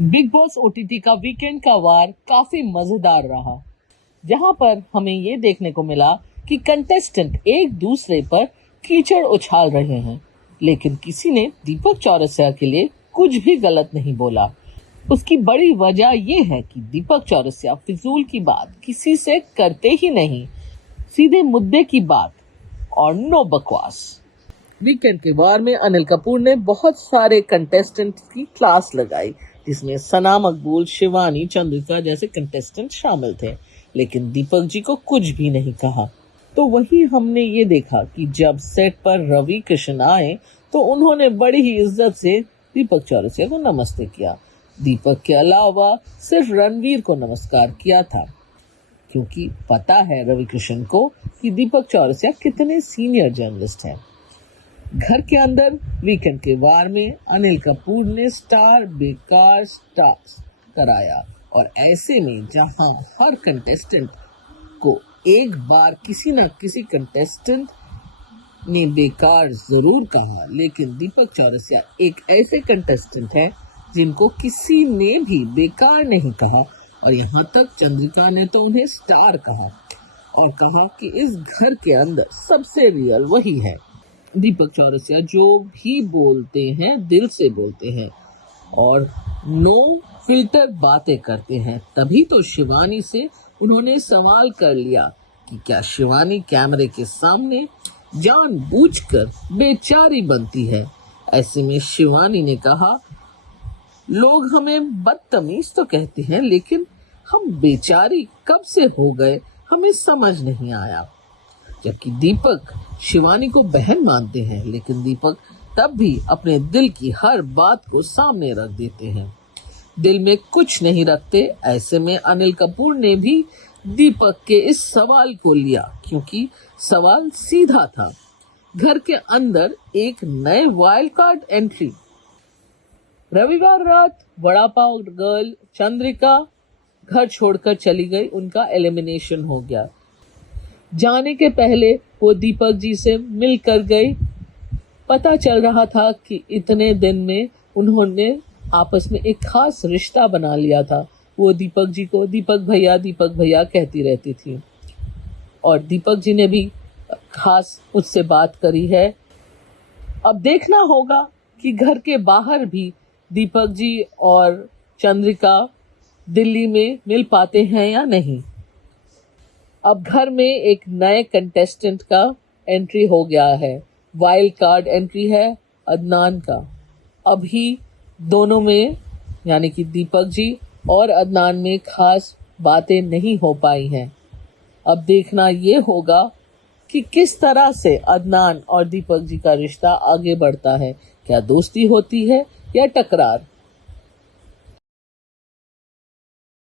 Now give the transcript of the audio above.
Big boss OTT का weekend का वार काफी मजेदार रहा, जहां पर हमें ये देखने को मिला कि कंटेस्टेंट एक दूसरे पर कीचड़ उछाल रहे हैं, लेकिन किसी ने दीपक चौरसिया के लिए कुछ भी गलत नहीं बोला। उसकी बड़ी वजह ये है कि दीपक चौरसिया फिजूल की बात किसी से करते ही नहीं, सीधे मुद्दे की बात और नो बकवास। वीकेंड के वार में अनिल कपूर ने बहुत सारे कंटेस्टेंट की क्लास लगाई, जिसमें सना मकबूल, शिवानी, चंद्रिका जैसे कंटेस्टेंट शामिल थे, लेकिन दीपक जी को कुछ भी नहीं कहा। तो वही हमने ये देखा कि जब सेट पर रवि किशन आए तो उन्होंने बड़ी ही इज्जत से दीपक चौरसिया को नमस्ते किया। दीपक के अलावा सिर्फ रणवीर को नमस्कार किया था, क्योंकि पता है रवि किशन को कि दीपक चौरसिया कितने सीनियर जर्नलिस्ट हैं। घर के अंदर वीकेंड के वार में अनिल कपूर ने स्टार बेकार स्टार्स कराया, और ऐसे में जहां हर कंटेस्टेंट को एक बार किसी न किसी कंटेस्टेंट ने बेकार जरूर कहा, लेकिन दीपक चौरसिया एक ऐसे कंटेस्टेंट है जिनको किसी ने भी बेकार नहीं कहा, और यहाँ तक चंद्रिका ने तो उन्हें स्टार कहा और कहा कि इस घर के अंदर सबसे रियल वही है। दीपक चौरसिया जो भी बोलते हैं दिल से बोलते हैं और नो फिल्टर बातें करते हैं। तभी तो शिवानी से उन्होंने सवाल कर लिया कि क्या शिवानी कैमरे के सामने जानबूझकर बेचारी बनती है। ऐसे में शिवानी ने कहा, लोग हमें बदतमीज तो कहते हैं, लेकिन हम बेचारी कब से हो गए हमें समझ नहीं आया। जबकि दीपक शिवानी को बहन मानते हैं, लेकिन दीपक तब भी अपने दिल की हर बात को सामने रख देते हैं, दिल में कुछ नहीं रखते। ऐसे में अनिल कपूर ने भी दीपक के इस सवाल को लिया, क्योंकि सवाल सीधा था। घर के अंदर एक नए वाइल्ड कार्ड एंट्री। रविवार रात वड़ा पाव गर्ल चंद्रिका घर छोड़कर चली गई, उनका एलिमिनेशन हो गया। जाने के पहले वो दीपक जी से मिल कर गई। पता चल रहा था कि इतने दिन में उन्होंने आपस में एक खास रिश्ता बना लिया था। वो दीपक जी को दीपक भैया कहती रहती थी, और दीपक जी ने भी खास उससे बात करी है। अब देखना होगा कि घर के बाहर भी दीपक जी और चंद्रिका दिल्ली में मिल पाते हैं या नहीं। अब घर में एक नए कंटेस्टेंट का एंट्री हो गया है, वाइल्ड कार्ड एंट्री है अदनान का। अभी दोनों में यानी कि दीपक जी और अदनान में खास बातें नहीं हो पाई हैं। अब देखना ये होगा कि किस तरह से अदनान और दीपक जी का रिश्ता आगे बढ़ता है, क्या दोस्ती होती है या टकरार।